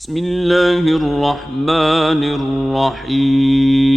بسم اللہ الرحمن الرحیم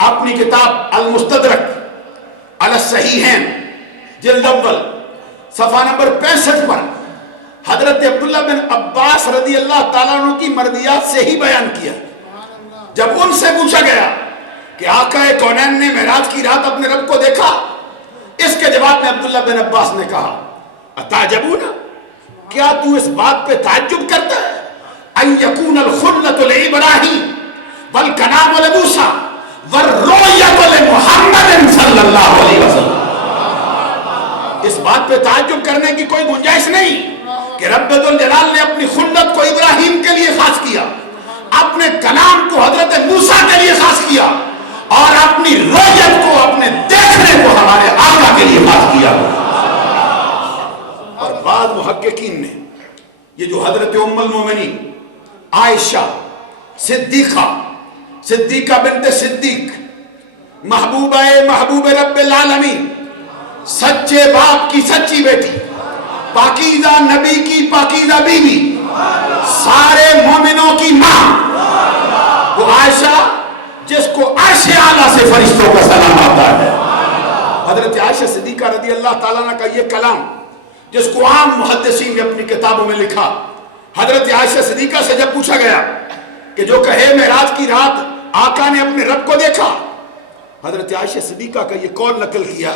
اپنی کتاب المستدرک علی الصحیحین جلد اول صفحہ نمبر 65 پر حضرت عبداللہ بن عباس رضی اللہ تعالیٰ عنہ کی مردیات سے ہی بیان کیا. جب ان سے پوچھا گیا کہ آقا کونین نے معراج کی رات اپنے رب کو دیکھا، اس کے جواب میں عبداللہ بن عباس نے کہا اتعجبون، کیا تو اس بات پہ تعجب کرتا ہے ان یکون الخلۃ لابراہیم والکنام لموسیٰ والرؤیت لمحمد صلی اللہ علیہ وسلم. اس بات پہ تعجب کرنے کی کوئی گنجائش نہیں کہ رب ذوالجلال نے اپنی خلت کو ابراہیم کے لیے خاص کیا، اپنے کلام کو حضرت موسیٰ کے لیے خاص کیا، اور اپنی رؤیت کو، اپنے دیکھنے کو ہمارے آقا کے لیے خاص کیا. اور بعض محققین نے یہ جو حضرت ام المومنین عائشہ صدیقہ بنت صدیق، محبوب رب العالمین، سچے باپ کی سچی بیٹی، پاکیزہ نبی کی پاکیزہ بیوی، سارے مومنوں کی ماں، وہ عائشہ جس کو عرش اعلیٰ سے فرشتوں کا سلام آتا ہے. حضرت عائشہ صدیقہ رضی اللہ تعالیٰ عنہ کا یہ کلام جس کو عام محدثین نے اپنی کتابوں میں لکھا، حضرت عائشہ صدیقہ سے جب پوچھا گیا کہ جو کہے معراج کی رات آقا نے اپنے رب کو دیکھا، حضرت عائشہ صدیقہ کا یہ قول نقل کیا،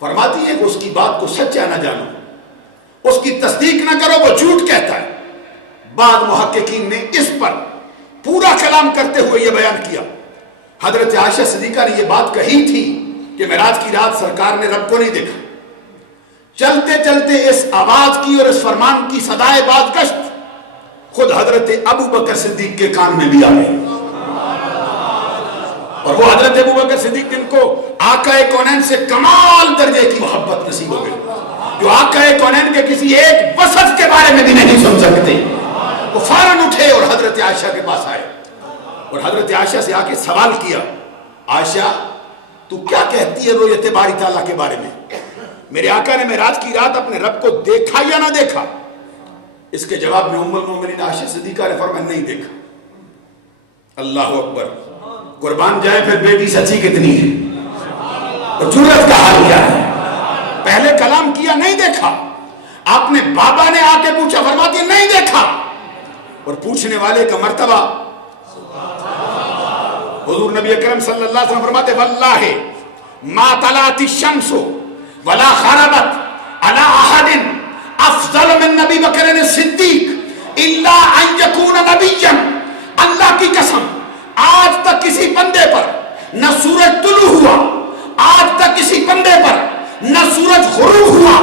فرماتی ہے کہ اس کی بات کو سچا نہ جانو، اس کی تصدیق نہ کرو، وہ جھوٹ کہتا ہے. بعض محققین نے اس پر پورا کلام کرتے ہوئے یہ بیان کیا، حضرت عائشہ صدیقہ نے یہ بات کہی تھی کہ معراج کی رات سرکار نے رب کو نہیں دیکھا. چلتے چلتے اس آواز کی اور اس فرمان کی صدائے بازگشت خود حضرت ابو بکر صدیق کے کان میں بھی آ گئی. اور وہ حضرت ابو بکر صدیق جن کو آقا کونین سے کمال درجے کی محبت نصیب ہو گئی، جو آقا کونین کے کسی ایک وصف کے بارے میں بھی نہیں سن سکتے، وہ فوراً اٹھے اور حضرت عائشہ کے پاس آئے اور حضرت عائشہ سے آ کے سوال کیا، عائشہ تو کیا کہتی ہے رؤیت باری تعالیٰ کے بارے میں؟ میرے آقا نے معراج کی رات اپنے رب کو دیکھا یا نہ دیکھا؟ اس کے جواب میں ام المومنین عائشہ صدیقہ نے فرمایا نہیں دیکھا. اللہ اکبر، قربان جائے پھر بیٹی سچی کتنی ہے اور جرأت کا حال کیا ہے. پہلے کلام کیا نہیں دیکھا، آپ نے بابا نے آ کے پوچھا، فرماتی نہیں دیکھا، اور پوچھنے والے کا مرتبہ. حضور نبی اکرم صلی اللہ علیہ وسلم فرماتے واللہ ما طلعت الشمس ولا خربت على احد افضل من نبی بکر صدیق الا ان یکون نبیا. اللہ کی قسم، آج تک کسی بندے پر نہ سورج طلوع ہوا، آج تک کسی بندے پر نہ سورج غروب ہوا،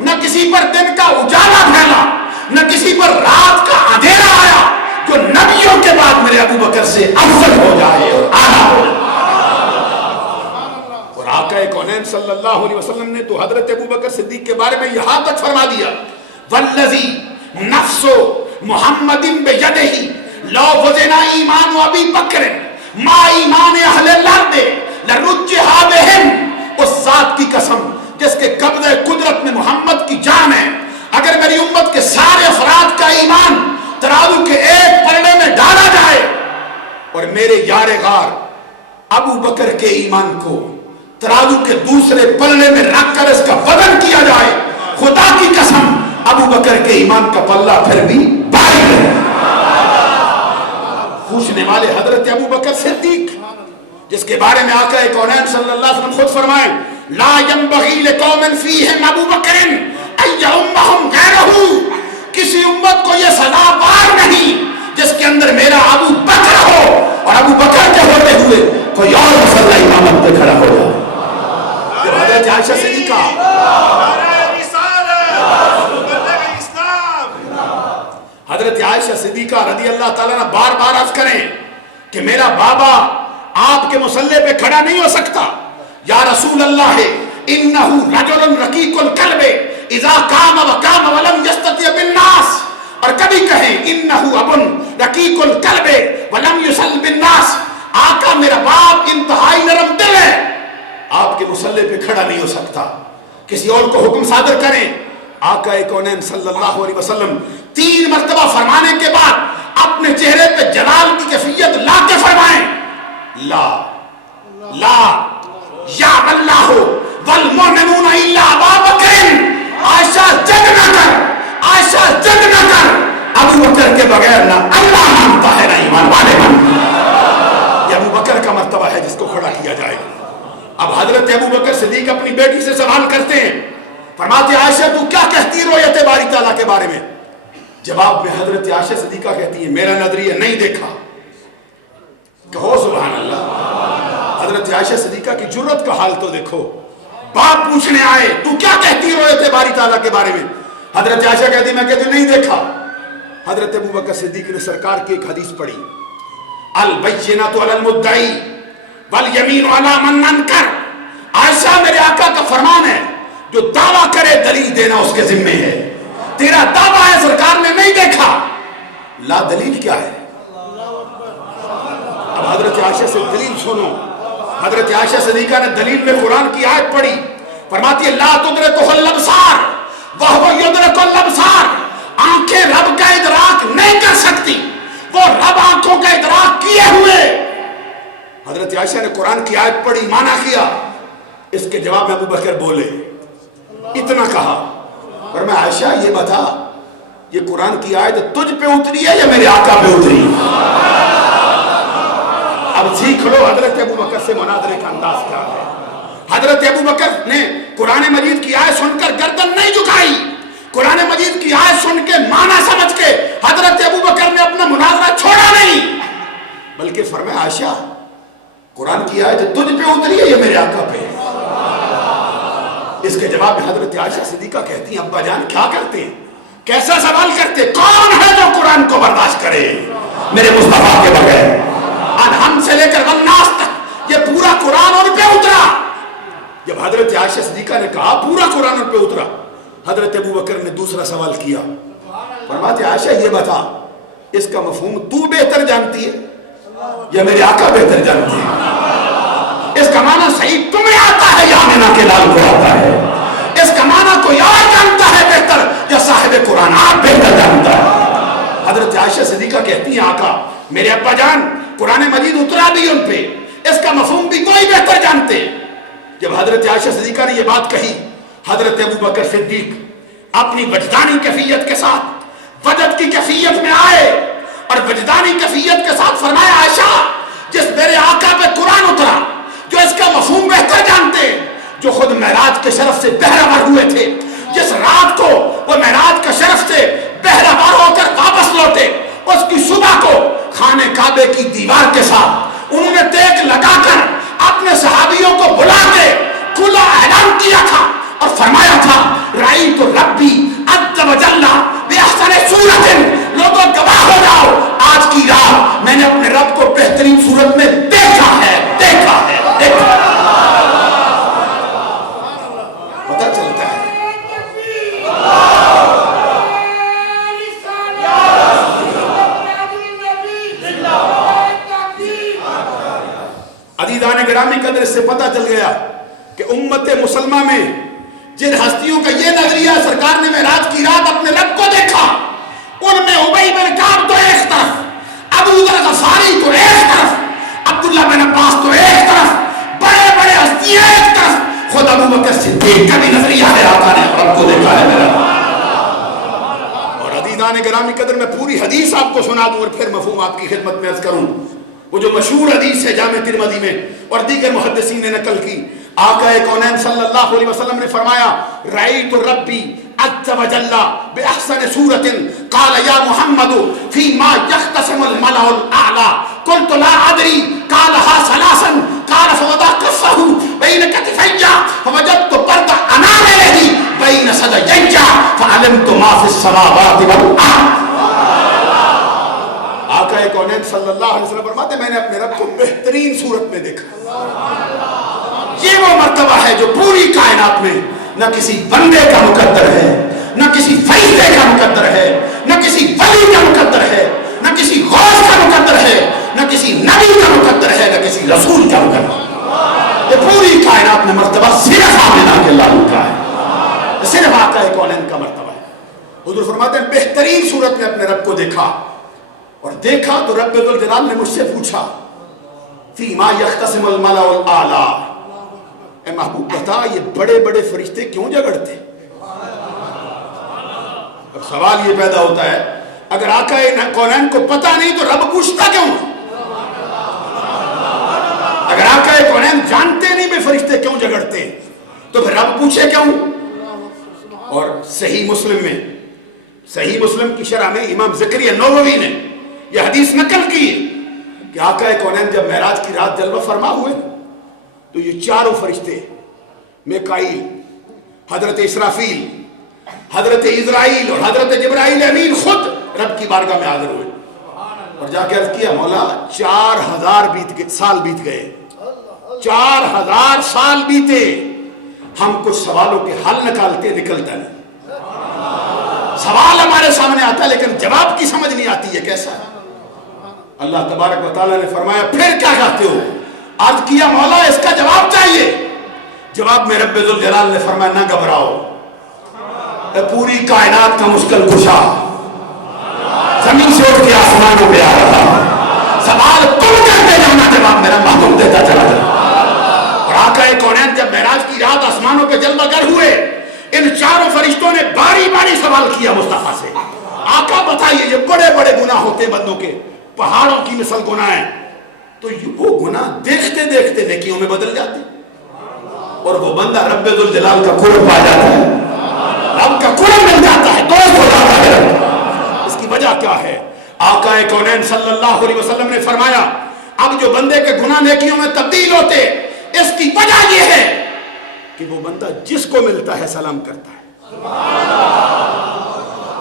نہ کسی پر دن کا اجالا پھیلا، نہ کسی پر رات کا اندھیرا آیا جو نبیوں کے بعد میرے ابو بکر سے افضل ہو جائے اور اعلیٰ ہو جائے۔ اور آقا کونین صلی اللہ علیہ وسلم نے تو حضرت ابو بکر صدیق کے بارے میں یہاں تک فرما دیا، والذی نفس محمد بیدہ لو وزن ایمان ابی بکر ما ایمان اہل الارض لرجحا بہم، اس ذات کی قسم جس کے قبضہ قدرت میں محمد کی جان ہے، اگر میری امت کے سارے افراد کا ایمان ترازو کے ایک پلڑے میں ڈالا جائے اور میرے یار غار ابو بکر کے ایمان کو ترازو کے دوسرے پلڑے میں رکھ کر اس کا وزن کیا جائے، خدا کی قسم ابو بکر کے ایمان کا پلہ پھر بھی بھاری ہے۔ پوچھنے والے حضرت ابو بکر صدیق، جس کے بارے میں آقا کونین صلی اللہ علیہ وسلم خود فرمائیں، لا ينبغی لقوم فیہم ابو بکر ان یؤمہم غیرہ، کسی امت کو یہ سزاوار نہیں جس کے اندر میرا ابو بکر ہو اور ابو بکر کے ہوتے ہوئے کوئی اور مسئلہ امامت پہ کھڑا ہو جائے۔ جب حضرت عائشہ صدیقہ حضرت عائشہ صدیقہ رضی اللہ تعالیٰ نے بار بار عرض کریں کہ میرا بابا آپ کے مصلے پہ کھڑا نہیں ہو سکتا، یا رسول اللہ انہو رجل رقیق القلب اذا قام وقام ولم یستطیع بالناس، اور کبھی کہیں انہو ابن رقیق القلب ولم یصل بالناس، آقا میرا باپ انتہائی نرم دل ہے، آپ کے مصلے پہ کھڑا نہیں ہو سکتا، کسی اور کو حکم صادر کریں۔ آقا کونین صلی اللہ علیہ وسلم 3 مرتبہ فرمانے کے بعد اپنے چہرے پہ جلال کی کیفیت لا کے فرمائیں، لا لا یا اللہ والمؤمنون الا ابا بکر، عائشہ جنگ نہ کر، عائشہ جنگ نہ کر، ابو بکر کے بغیر نہ اللہ مانتا ہے نہ ایمان والے مانتے۔ یہ ابو بکر کا مرتبہ ہے جس کو کھڑا کیا جائے گا۔ اب حضرت ابو بکر صدیق اپنی بیٹی سے سوال کرتے ہیں، فرماتے عائشہ تو کیا کہتی رؤیت باری تعالیٰ کے بارے میں؟ جواب میں حضرت عائشہ صدیقہ کہتی ہے میرا نظریہ نہیں دیکھا۔ کہو سبحان اللہ۔ حضرت عائشہ صدیقہ کی جرت کا حال تو دیکھو، باپ پوچھنے آئے تو کیا کہتی رؤیت باری تعالیٰ کے بارے میں؟ حضرت عائشہ کہتی میں کہتی نہیں دیکھا۔ حضرت ابو بکر صدیق نے سرکار کی ایک حدیث پڑھی، البینۃ علی المدعی والیمین علی من انکر، عائشہ میرے آقا کا فرمان ہے جو دعویٰ کرے دلیل دینا اس کے ذمے ہے، تیرا دعویٰ ہے سرکار نے نہیں دیکھا، لا دلیل کیا ہے؟ اب حضرت عائشہ سے دلیل سنو۔ حضرت عائشہ صدیقہ نے دلیل میں قرآن کی آیت پڑھی، فرماتی ہے لا تدرکہ الابصار وہو یدرک الابصار، آنکھیں رب کا ادراک نہیں کر سکتی، وہ رب آنکھوں کا ادراک کیے ہوئے۔ حضرت عائشہ نے قرآن کی آیت پڑھی، مانا کیا، اس کے جواب میں ابو بکر بولے، اتنا کہا، اور میں عائشہ یہ بتا یہ قرآن کی آیت تجھ پہ اتری ہے یا میرے آقا پہ اتری؟ اب سیکھ لو حضرت ابو بکر سے مناظرے کا انداز کیا ہے۔ حضرت ابو بکر نے قرآن مجید کی آیت سن کر گردن نہیں جھکائی، قرآن مجید کی آیت سن کے معنی سمجھ کے حضرت ابو بکر نے اپنا مناظرہ چھوڑا نہیں، بلکہ فرمایا عائشہ قرآن کی آیت تجھ پہ اتری ہے یا میرے آقا پہ؟ اس کے جواب میں حضرت عائشہ صدیقہ کہتی ہیں ابا جان کیا کرتے ہیں، کیسا سوال کرتے، کون ہے جو قرآن کو برداشت کرے میرے مصطفیٰ کے بغیر؟ ہم سے لے کر والناس تک یہ پورا قرآن ان پہ اترا۔ جب حضرت عائشہ صدیقہ نے کہا پورا قرآن ان پہ اترا، حضرت ابو بکر نے دوسرا سوال کیا، فرماتے عائشہ یہ بتا اس کا مفہوم تو بہتر جانتی ہے یا میرے آقا بہتر جانتے ہیں؟ اس کا معنی صحیح تمہیں آتا ہے یا آمنہ کے لال کو آتا ہے؟ اس کا معنی کوئی اور جانتا ہے بہتر یا صاحب قرآن آپ بہتر جانتا ہے؟ حضرت عائشہ صدیقہ کہتی ہیں آقا میرے ابا جان قرآن مجید اترا بھی ان پہ، اس کا مفہوم بھی کوئی بہتر جانتے۔ جب حضرت عائشہ صدیقہ نے یہ بات کہی، حضرت ابو بکر صدیق اپنی وجدانی کیفیت کے ساتھ وجد کی کیفیت میں آئے اور وجدانی کیفیت کے ساتھ فرمایا عائشہ جس میرے آقا پہ قرآن اترا، جو اس کا مفہوم بہتر جانتے، جو خود معراج کے شرف سے بہرہور ہوئے تھے، جس رات کو وہ معراج کے شرف سے بہرہور ہو کر واپس لوٹے، اس کی صبح کو خانے کعبے کی دیوار کے ساتھ انہوں نے ٹیک لگا کر اپنے صحابیوں کو بلا کے کھلا اعلان کیا تھا اور فرمایا تھا رأیت ربی عز و جل بأحسن عزیزان گرامی قدر اس سے پتہ چل گیا کہ امت مسلمہ میں جن ہستیوں کا یہ نظریہ سرکار نے معراج کی رات اپنے رب کو دیکھا، ان میں ابی بن کعب تو ایک طرف، ابو ذر غفاری تو ایک طرف، عبداللہ بن عباس تو ایک طرف، بڑے بڑے ہستیاں ایک طرف، خود ابو بکر صدیق کا بھی نظریہ ہے آقا نے رب کو دیکھا ہے میرا۔ اور عزیزان گرامی قدر میں پوری حدیث آپ کو سنا دوں اور پھر مفہوم آپ کی خدمت میں عرض کروں۔ وہ جو مشہور حدیث ہے جامع ترمذی میں اور دیگر محدثین نے نقل کی، آقا کونین صلی اللہ علیہ وسلم نے فرمایا رأیت ربی عز وجل بأحسن صورت قال یا محمد فیما یختصم الملأ الاعلی قلت لا ادری قالها ثلاثا قال فوضع کفه بین کتفی فوجدت برد اناملہ بین صدیی فعلمت ما فی السماوات والارض۔ آقا کونین صلی اللہ علیہ وسلم فرماتے میں نے اپنے رب کو بہترین صورت میں دیکھا۔ یہ وہ مرتبہ ہے جو پوری کائنات میں نہ کسی بندے کا مقدر ہے، نہ کسی فرشتے کا مقدر ہے، نہ کسی ولی کا مقدر ہے، نہ کسی غوث کا مقدر ہے، نہ کسی نبی کا مقدر ہے، نہ کسی رسول کا مقدر ہے۔ یہ پوری کائنات میں مرتبہ صرف آمنہ کے اللہ کا ہے، صرف آقا کونین کا مرتبہ ہے۔ حضور فرماتے ہیں بہترین صورت میں اپنے رب کو دیکھا، اور دیکھا تو رب ذوالجلال نے مجھ سے پوچھا فیما یختصم الملأ الاعلی، اے محبوب بتا یہ بڑے بڑے فرشتے کیوں جھگڑتے؟ اب سوال یہ پیدا ہوتا ہے اگر آقا کونین کو پتہ نہیں تو رب پوچھتا کیوں؟ اگر آقا کونین جانتے نہیں بھی فرشتے کیوں جھگڑتے تو پھر رب پوچھے کیوں؟ اور صحیح مسلم کی شرح میں امام زکریا نووی نے یہ حدیث نقل کی کہ آقا کونین جب معراج کی رات جلوہ فرما ہوئے تو یہ چاروں فرشتے میکائیل، حضرت اسرافیل، حضرت عزرائیل اور حضرت جبرائیل امین خود رب کی بارگاہ میں حاضر ہوئے اور جا کے عرض کیا مولا 4000 سال بیت گئے، 4000 سال بیتے، ہم کچھ سوالوں کے حل نکلتا نہیں، سوال ہمارے سامنے آتا ہے لیکن جواب کی سمجھ نہیں آتی ہے کیسا ہے۔ اللہ تبارک و تعالیٰ نے فرمایا پھر کیا کہتے ہو؟ عرض کیا مولا اس کا جواب چاہیے۔ جواب میں رب ذوالجلال نے فرمایا نہ گھبراؤ، اے پوری کائنات کا مشکل کشا زمین سے اٹھ کے آسمانوں پہ آ رہا، سوال تم کرتے جانا جواب میرا محبوب دیتا چلا جاتا۔ اور آقا کونین جب معراج کی رات آسمانوں پہ جلوہ گر ہوئے ان چاروں فرشتوں نے باری باری سوال کیا مصطفیٰ سے، آقا بتائیے یہ بڑے بڑے گناہ ہوتے بندوں کے، پہاڑوں کی مثل گناہ ہیں، تو وہ گناہ دیکھتے دیکھتے نیکیوں میں بدل جاتے اور وہ بندہ رب ذوالجلال کا قرب پا جاتا ہے، رب کا قرب مل جاتا ہے، دوست ہو جاتا ہے۔ اس کی وجہ کیا ہے؟ آقا کونین صلی اللہ علیہ وسلم نے فرمایا اب جو بندے کے گناہ نیکیوں میں تبدیل ہوتے اس کی وجہ یہ ہے کہ وہ بندہ جس کو ملتا ہے سلام کرتا ہے،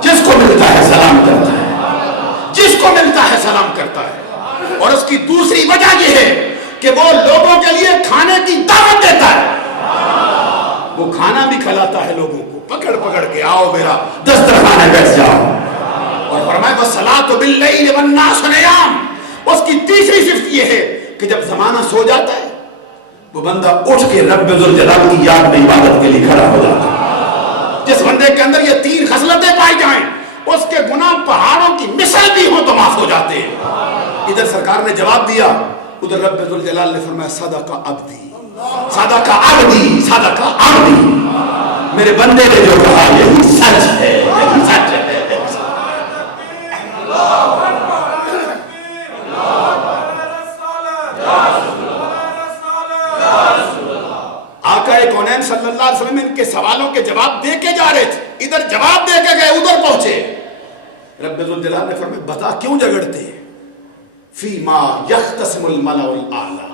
جس کو ملتا ہے سلام کرتا ہے، جس کو ملتا ہے سلام کرتا ہے۔ اور اس کی دوسری وجہ یہ ہے کہ وہ لوگوں کے لیے کھانے کی دعوت دیتا ہے، وہ کھانا بھی کھلاتا ہے لوگوں کو، پکڑ پکڑ کے آؤ میرا دسترخوان ہے بیٹھ جاؤ۔ اور فرمایا وَالصَّلَاةُ بِاللَّيْلِ وَالنَّاسُ نِيَامٌ۔ اس کی تیسری صفت یہ ہے کہ جب زمانہ سو جاتا ہے وہ بندہ اٹھ کے رب ذوالجلال کی یاد میں عبادت کے لیے کھڑا ہو جاتا ہے۔ جس بندے کے اندر یہ تین خصلتیں پائی جائیں اس کے گناہ پہاڑوں کی مثل بھی ہوں تو معاف ہو جاتے ہیں۔ ادھر سرکار نے جواب دیا، ادھر رب ذوالجلال نے فرمایا صدق عبدی صدق عبدی صدق عبدی، میرے بندے نے جو کہا یہی سچ ہے، یہی سچ ہے۔ آقا کونین صلی اللہ علیہ وسلم ان کے سوالوں کے جواب دے کے جا رہے تھے، ادھر جواب دے کے گئے ادھر پہنچے، رب ذوالجلال نے فرمایا بتا کیوں جھگڑتے ہیں؟ فیما یختصم الملأ الاعلی،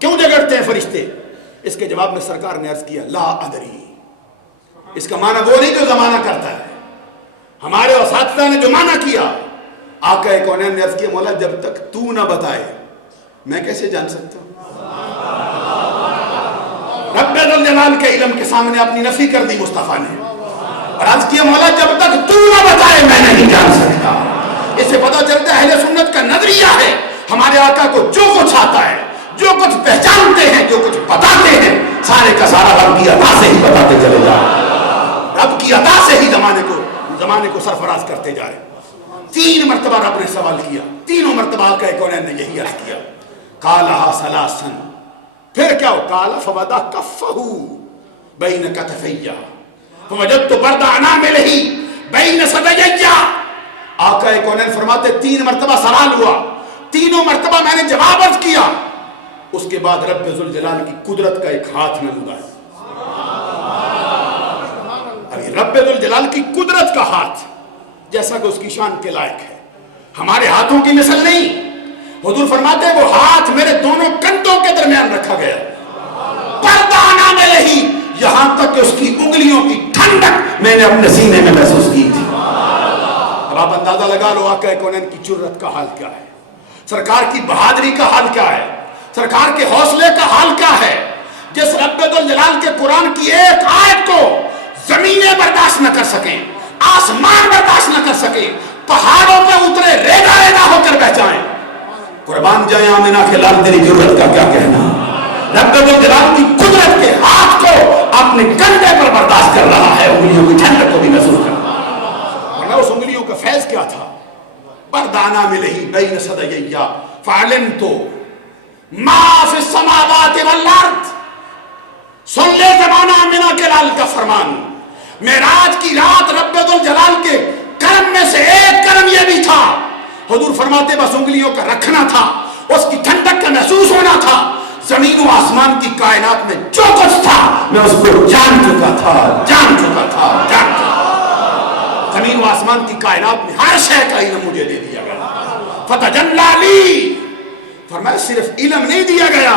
کیوں جھگڑتے ہیں فرشتے؟ اس کے جواب میں سرکار نے عرض کیا لا ادری، اس کا معنی وہ نہیں جو زمانہ کرتا ہے، ہمارے اساتذہ نے جو معنی کیا، آقا کونین نے عرض کیا مولا جب تک تو نہ بتائے میں کیسے جان سکتا ہوں؟ رب ذوالجلال کے علم کے سامنے اپنی نفی کر دی مصطفیٰ نے اور عرض کیا مولا جب تک تو نہ بتائے میں نہیں جان سکتا۔ اس سے پتہ چلتا ہے اہل سنت کا نظریہ ہے ہمارے آقا کو جو کچھ آتا ہے جو کچھ پہچانتے ہیں، جو کچھ بتاتے ہیں، سارے کا سارا رب کی عطا سے ہی بتاتے چلے جائیں، رب کی عطا سے ہی زمانے کو سرفراز کرتے جائیں۔ 3 مرتبہ رب نے سوال کیا، تینوں مرتبہ آقا کونین نے یہی عرض کیا، قالہا ثلاثا، پھر کیا ہو، قال فوضع کفہ بین کتفیہ فوجدت برد اناملہ بین ثدییہ۔ آقا کونین فرماتے 3 مرتبہ سوال ہوا، تینوں مرتبہ میں نے جواب عرض کیا، اس کے بعد رب ذوالجلال کی قدرت کا ایک ہاتھ نمودار ہے۔ ابھی رب ذوالجلال کی قدرت کا ہاتھ جیسا کہ اس کی شان کے لائق ہے، ہمارے ہاتھوں کی مثل نہیں۔ حضور فرماتے ہیں وہ ہاتھ میرے دونوں کندھوں کے درمیان رکھا گیا، پردانہ میں رہی، یہاں تک کہ اس کی انگلیوں کی ٹھنڈک میں نے اپنے سینے میں محسوس کی تھی۔ اب آپ اندازہ لگا لو آقا کونین کی جرت کا حال کیا ہے، سرکار کی بہادری کا حال کیا ہے، سرکار کے حوصلے کا حال کیا ہے۔ جس رب ذوالجلال کے قرآن کی ایک آیت کو زمینیں برداشت نہ کر سکیں، آسمان برداشت نہ کر سکے، پہاڑوں پہ اترے ریگا ریگا ہو کر بہ جائیں، قربان جائیں آمنہ کے لال تیری جرت کا کیا کہنا۔ رب ذوالجلال کی قدرت کے ہاتھ کو اپنے کندھے پر برداشت کر رہا ہے، انگلیوں کی ٹھنڈک کو بھی محسوس کر رہا ہے۔ ورنہ اس انگلیوں کا فیض کیا تھا، بردانہ میں نہیں بین ثدییہ فعلمت ما فی السماوات والارض۔ سن لے زمانہ آمنہ کے لال کا فرمان، معراج کی رات رب ذوالجلال کے کرم میں سے ایک کرم یہ بھی تھا، حضور فرماتے بس انگلیوں کا رکھنا تھا، اس کی ٹھنڈک کا محسوس ہونا تھا، زمین و آسمان کی کائنات میں جو کچھ تھا میں اس کو جان چکا تھا، جان چکا تھا، جان چکا تھا۔ زمین و آسمان کی کائنات میں ہر شے کا علم مجھے دے دیا گیا، فتجلی لی، فرمایا صرف علم نہیں دیا گیا،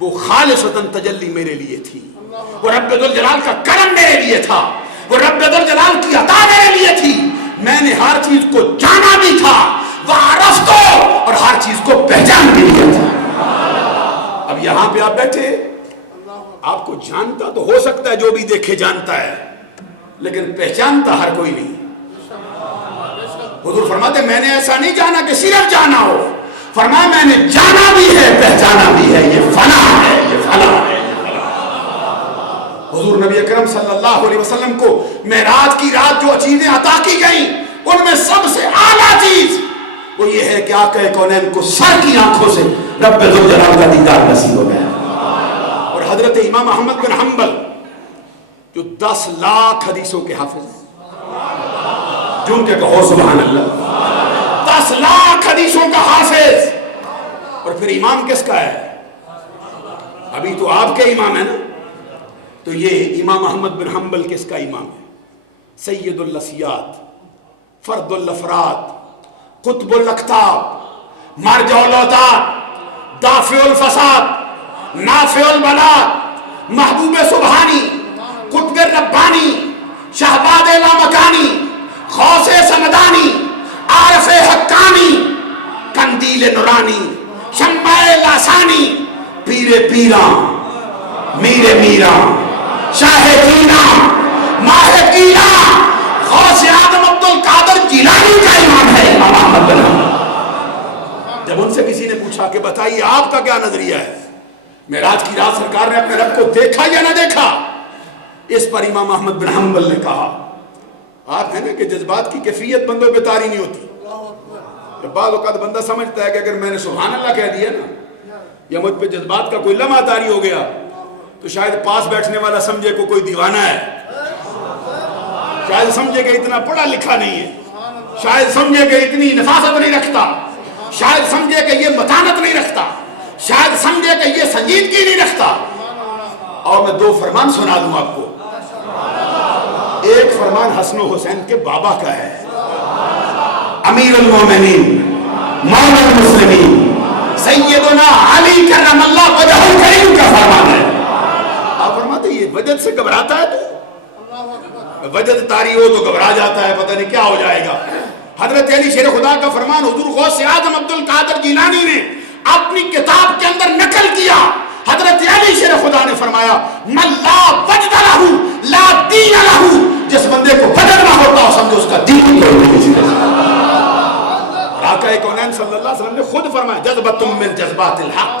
وہ خالصتاً تجلی میرے لیے تھی، وہ رب ذوالجلال کا کرم میرے لیے تھا، وہ رب ذوالجلال کی عطا میرے لیے تھی، میں نے ہر چیز کو جانا بھی تھا، وعرفتو، اور ہر چیز کو پہچان بھی لیا تھا۔ اب یہاں پہ آپ بیٹھے، آپ کو جانتا تو ہو سکتا ہے جو بھی دیکھے جانتا ہے، لیکن پہچانتا ہر کوئی نہیں۔ حضور فرماتے میں نے ایسا نہیں جانا کہ صرف جانا ہو، فرمایا میں نے جانا بھی ہے پہچانا بھی ہے، یہ فنا ہے، یہ فلا ہے۔ حضور نبی اکرم صلی اللہ علیہ وسلم کو معراج کی رات جو چیزیں عطا کی گئیں ان میں سب سے اعلیٰ چیز وہ یہ ہے کہ آقا کونین کو سر کی آنکھوں سے رب ذوالجلال کا دیدار نصیب ہو گیا۔ اور حضرت امام احمد بن حنبل جو 10 لاکھ حدیثوں کے حافظ ہیں، جن کے کہو سبحان اللہ، 10 لاکھ حدیثوں کا حافظ، اور پھر امام کس کا ہے؟ ابھی تو آپ کے امام ہے نا، تو یہ امام احمد بن حنبل کس کا امام ہے؟ سید الاسیاد، فرد الافراد، قطب الاقطاب، مرجع الاوتاد، دافع الفساد، نافع البلاد، محبوب سبحانی، قطب ربانی، شہباد لامکانی، غوث سمدانی، عارف حقانی، قندیل نورانی، شمع لاسانی، پیر پیران، میر میران، شاہ جینا، ماہ کینا، غوث آدم عبدالقادر جیلانی کا امام ہے امام احمد بن حنبل۔ جب ان سے کسی نے پوچھا کہ بتائیے آپ کا کیا نظریہ ہے، معراج کی رات سرکار نے اپنے رب کو دیکھا یا نہ دیکھا، اس پر امام احمد بن حنبل نے کہا، آپ ہے نا کہ جذبات کی کیفیت بندوں پہ طاری نہیں ہوتی۔ بعض اوقات بندہ سمجھتا ہے کہ اگر میں نے سبحان اللہ کہہ دیا نا یا مجھ پہ جذبات کا کوئی لمحہ طاری ہو گیا تو شاید پاس بیٹھنے والا سمجھے کو کوئی دیوانہ ہے، شاید سمجھے کہ اتنا پڑھا لکھا نہیں ہے، شاید سمجھے کہ اتنی نفاست نہیں رکھتا، شاید سمجھے کہ یہ متانت نہیں رکھتا، شاید سمجھے کہ یہ سنجیدگی نہیں رکھتا۔ اور میں 2 فرمان سنا دوں آپ کو، ایک فرمان حسن و حسین کے بابا کا ہے، امیر المومنین مولا المسلمین سیدنا علی کرم اللہ وجہ الکریم کا فرمان ہے۔ آپ فرماتے یہ وجد سے گھبراتا ہے تو وجد طاری ہو تو گھبرا جاتا ہے، پتہ نہیں کیا ہو جائے گا۔ حضرت علی شیر خدا کا فرمان حضور غوث اعظم عبدالقادر جیلانی نے اپنی کتاب کے اندر نقل کیا۔ حضرت علی شیر خدا نے فرمایا من لا وجد لہ لا دین لہ، جس بندے کو وجد نہ ہوتا ہو سمجھو اس کا دین نہیں ہوتا۔ آقا کونین صلی اللہ علیہ وسلم نے خود فرمایا جذبۃ من جذبات الحق،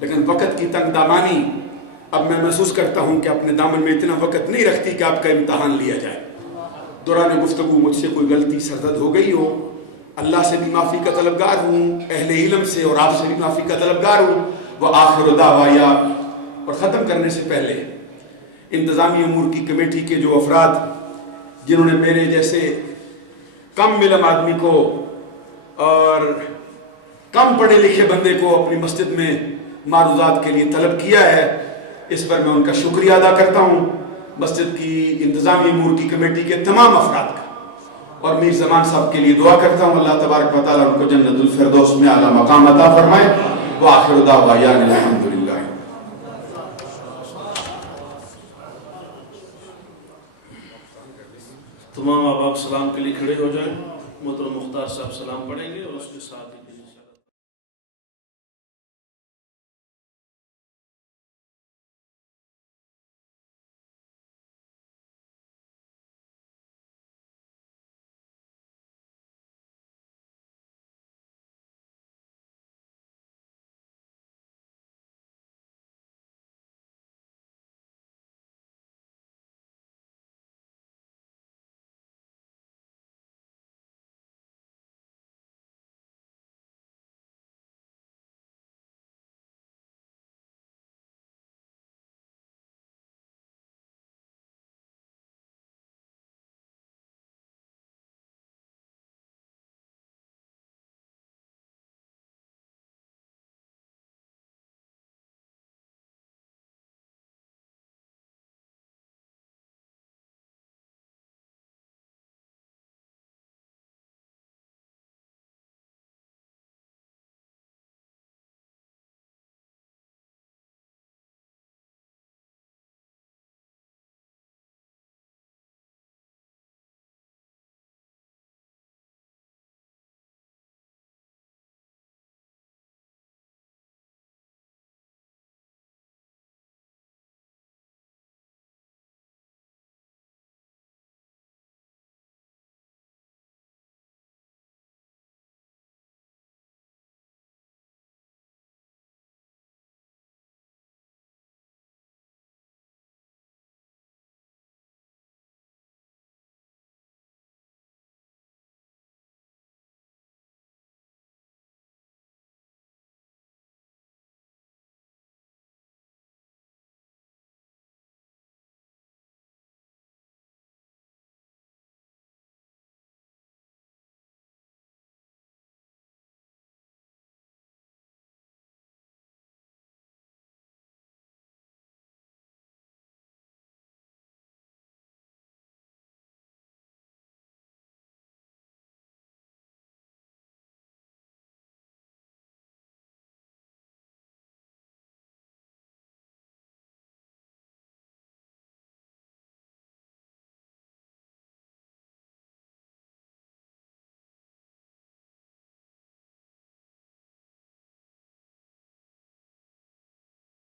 لیکن وقت کی تنگ دامانی اب میں محسوس کرتا ہوں کہ اپنے دامن میں اتنا وقت نہیں رکھتی کہ آپ کا امتحان لیا جائے. دوران گفتگو مجھ سے کوئی غلطی سرزد ہو گئی ہو، اللہ سے بھی معافی کا طلبگار ہوں، اہل علم سے اور آپ سے بھی معافی کا طلبگار ہوں. وآخر دعوایا، اور ختم کرنے سے پہلے انتظامی امور کی کمیٹی کے جو افراد جنہوں نے میرے جیسے کم علم آدمی کو اور کم پڑھے لکھے بندے کو اپنی مسجد میں معروضات کے لیے طلب کیا ہے، اس پر میں ان کا شکریہ ادا کرتا ہوں. مسجد کی انتظامی امور کی کمیٹی کے تمام افراد کا اور میر زمان صاحب کے لیے دعا کرتا ہوں اللہ تبارک و تعالیٰ ان کو جنت الفردوس میں اعلیٰ مقام عطا فرمائے. وآخر دعوانا الحمدللہ. تمام آپ سلام کے لیے کھڑے ہو جائیں. محترم مختار صاحب سلام پڑھیں گے اور اس کے ساتھ